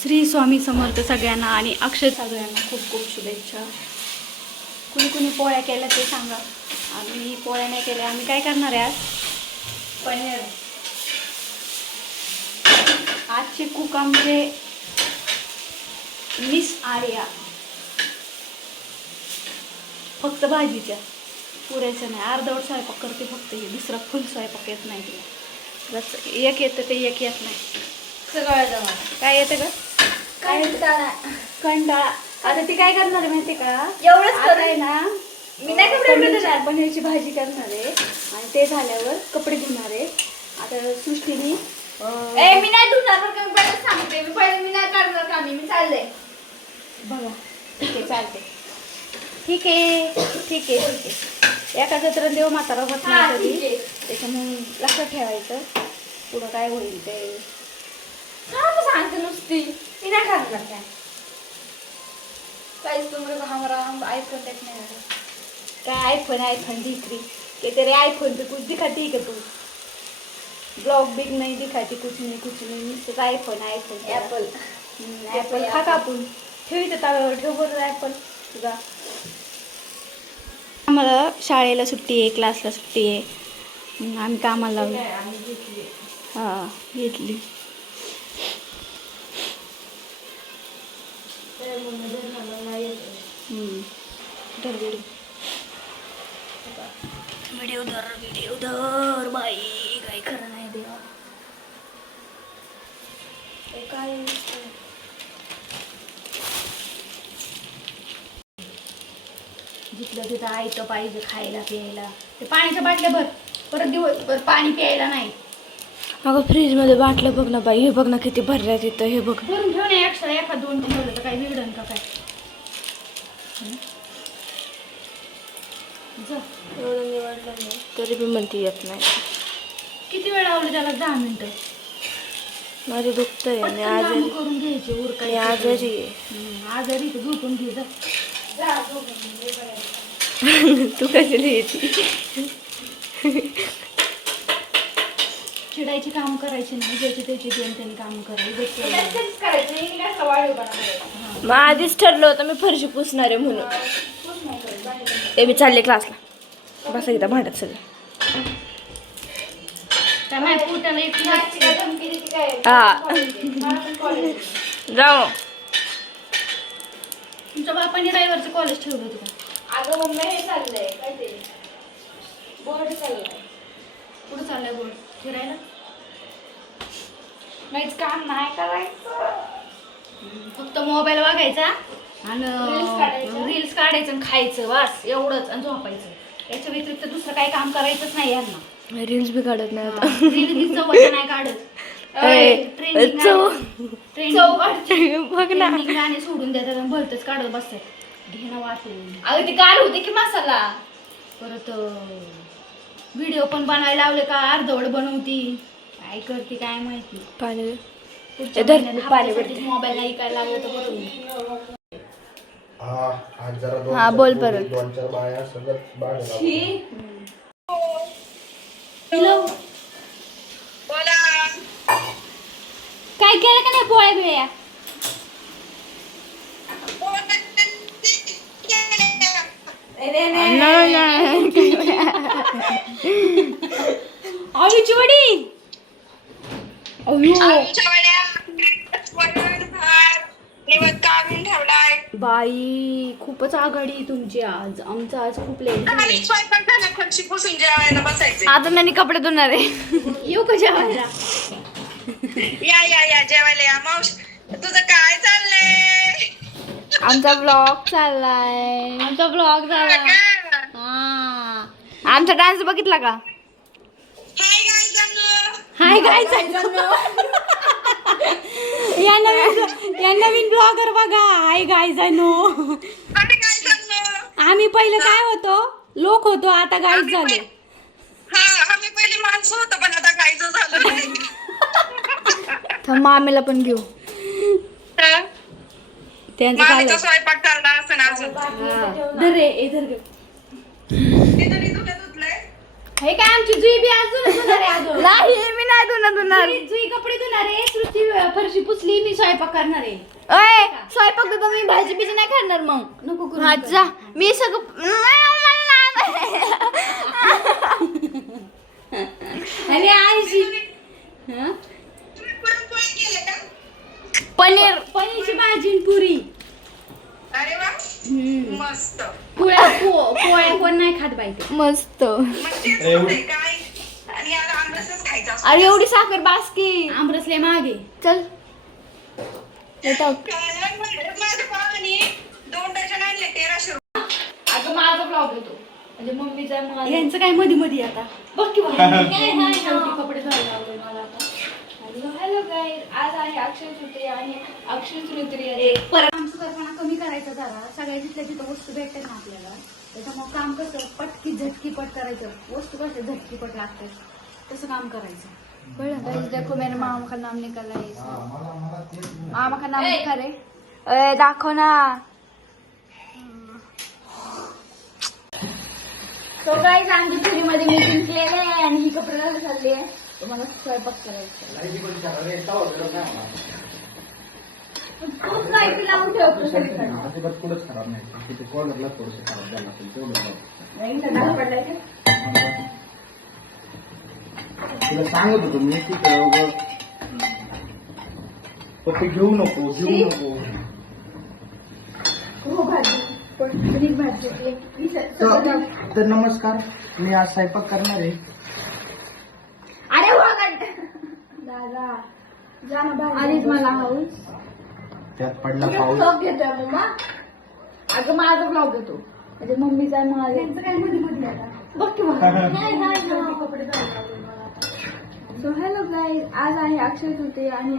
श्री स्वामी समर्थ सगळ्यांना आणि अक्षय सगळ्यांना खूप खूप शुभेच्छा. कुणी कुणी पोळ्या केल्या ते सांगा. आम्ही पोळ्या नाही केल्या. आम्ही काय करणार आहे आज? पनीर. आजचे कुक आमचे मिस आर्या. फक्त भाजीच्या पुऱ्याचं नाही, अर्धवट स्वयंपाक करते फक्त. हे दुसरा फुल स्वयंपाक येत नाही तिला. एक येतं ते एक येत नाही. सगळं काय येतं का? काय कंटाळा. आता ती काय करणार आहे माहिती का? एवढंच आता आहे ना, मी नाही कपडे पनीरची भाजी करणार आहे आणि ते झाल्यावर कपडे धुणार आहे. आता सृष्टीने मी नाही धुणार बरं का, मी पहिलेच सांगते. मी नाही करणार का, मी चाललंय. बघा. ठीक आहे, चालते. ठीक आहे ठीक आहे ठीक आहे. एखादं तर देव म्हातारा होत नाही कधी, त्याच्यामुळे लक्षात ठेवायचं पुढं काय होईल ते. सांगते नुसती मी नाही करणार काय. काहीच तुम्हाला हमारा आईफोन देत नाही. काय आईफोन दिखरी के तेरे आईफोन पे कुछ दिखाती है क्या तू? ब्लॉग बिग नहीं दिखाती, कुछ नहीं नुसतं आईफोन ॲपल खा कापून ठेव इथं ताव्यावर. ठेव बरं ॲपल तुझा. आम्हाला शाळेला सुट्टी आहे, क्लासला सुट्टी आहे. आम्ही कामाला लावली. हां घेतली. व्हिडिओ धर बाई. काय खरं नाही देवा. काय जिथलं तिथं आयतं पाहिजे खायला प्यायला. ते पाण्याच्या बाटल्या भर, परत दिवसभर पाणी प्यायला नाही. अगं फ्रीजमध्ये बाटल्या बघ ना बाई. हे बघ ना किती भरल्यात इथं. हे बघ भरून ठेव ना एक्स्ट्रा. एखाद दोन ठेवलं तर काय बिघडन का काय? एवढं निवडलं नाही तरी बी म्हणती येत नाही. किती वेळ लावलं त्याला? 10 मिनिटं. माझं दुखतंय आणि कामं आजारी करून घ्यायचे आणि उरकायचे. आजारी आहे. आजारी तर झोपून घे जा. तू कशाला येते? चिडायची काम करायची नाही. ज्याची त्याची देऊन त्यांनी काम करायची. मग आधीच ठरलं होतं मी फरशी पुसणार आहे म्हणून. ते मी चालले क्लासला. बसा एकदा भांडत सगळं. त्या माझ्या पोटाला एक हा जाऊ. तुमच्या बापाने ड्रायव्हरचं कॉलेज ठेवलं होतं का? अगं मम्मी हे चाललंय काय ते बोर्ड चाललंय. कुठं चाललंय बोर्ड? फिरायला? नाहीच काम नाही करायचं. फक्त मोबाईल बघायचा आणि काढायचं. रील्स काढायचं आणि खायचं बस एवढंच आणि झोपायचं. याच्या व्यतिरिक्त दुसरं काही काम करायचंच नाही यांना. रील्स बी काढत नाही आता. रील्स चवत नाही काढत. बघ ना गाणे सोडून देतात आणि भलतच काढत बसतात. घेणं वाटून. अगं ती गार होते की मसाला. परत व्हिडिओ पण बनायला लावले का अर्धवट बनवती. काय करते काय माहिती. पाणी पुढच्या धर, महिन्यात पाणी हप्त्यासाठीच मोबाईल नाही ऐकायला लागलं तर बरोबर. हा बोल परत. 2-4 बाया सगळं काय केलं का नाही पोळ्या बिळ्या? आळूची वडी. बाई खूपच आघाडी आहे तुमची आज. आमचं आज खूप लेट आता मी कपडे धुणार आहे. येऊ का जेवायला? या जेवायला या. मावशी तुझं काय चाललंय? आमचा ब्लॉग चाललाय. आमचा ब्लॉग झाला. हा आमचा डान्स बघितला का? हाय काय या नवीन ब्लॉगर बघा. Hi guys I know. आम्ही पहिले काय होतो? लोक होतो, आता गाईज झाले. आम्ही पहिले माणसं होतो पण आता गायचं झालं. थांब मामीला पण घेऊ. त्यांचं मामीचा चाललंय. स्वयंपाक चालला असं ना अजून. धर रे ए धर ग. तिथं धुतलंय. हे काय आमची जुई बी अजून नाही मी नाही नाही धुणार जुई कपडे धुणार आहे, सृष्टी फरशी पुसली, मी स्वयंपाक करणार आहे. अय स्वयंपाक तर मी भाजी बिजी नाही खाणार मग. नको करू. हा जा मी सगळं आणि आईची तुम्ही पुरणपोळी केले का? पनीर पनीरची भाजी आणि पुरी. अरे वा मस्त. पोळ्या कोण नाही खात बाई ते. मस्त. मग तेच होतंय काय आणि याला आमरसच खायचा असतो. अरे एवढी साखर बासकी. आमरसले मागे. चल येतो. काय माझ्या भावाने 2 डझन आणले 1300 रुपये. अगं माझा ब्लॉग होतो म्हणजे मम्मीचा माझा. यांचं काय मध्ये मध्ये आता बघ की बघ. शेवटी कपडे धुवायला लावले मला आता. हॅलो गाईज, आज आहे अक्षय तृतीया आणि अक्षय तृतीया परत आमचं कमी करायचं जरा. सगळ्या तिथल्या तिथं वस्तू भेटतात ना आपल्याला, त्याच्यामुळे काम कसं पटकी झटकीपट करायचं. वस्तू कसं झटकीपट लागते तसं काम करायचं. गाइस देखो मेरे मामा का नाम निकला है इसमें. मामा का नाम लिखा रे. अरे दाखव ना. तो गाइस आमची चुलीमध्ये मीटिंग केलेली आहे आणि ही कपडे घालली आहे. तुम्हाला स्वयंपाक करायचा. तूच नाही की लावून ठेवतो सगळीकडे. अजिबात कुठंच खराब नाही. तिथे कॉलरला थोडंसं खराब झालं असेल तेवढं. नाही इथं डाग पडलाय का? तुला सांगत होतो मी की पप्पी घेऊ नको. हो भाजी पनीर भाजी तर नमस्कार, मी आज स्वयंपाक करणार आहे. अरे हो दादा जा ना बाहेर. आधीच मला हाऊस त्यात पडला पाऊस. ब्लॉग घेतोय मम्मा. अगं माझा ब्लॉग येतो म्हणजे मम्मीचा माझा. यांचं काय मध्ये मध्ये आता बघ की बघ. शेवटी कपडे धुवायला लावले मला आता. सो हॅलो गाईज, आज आहे अक्षय तृतीया आणि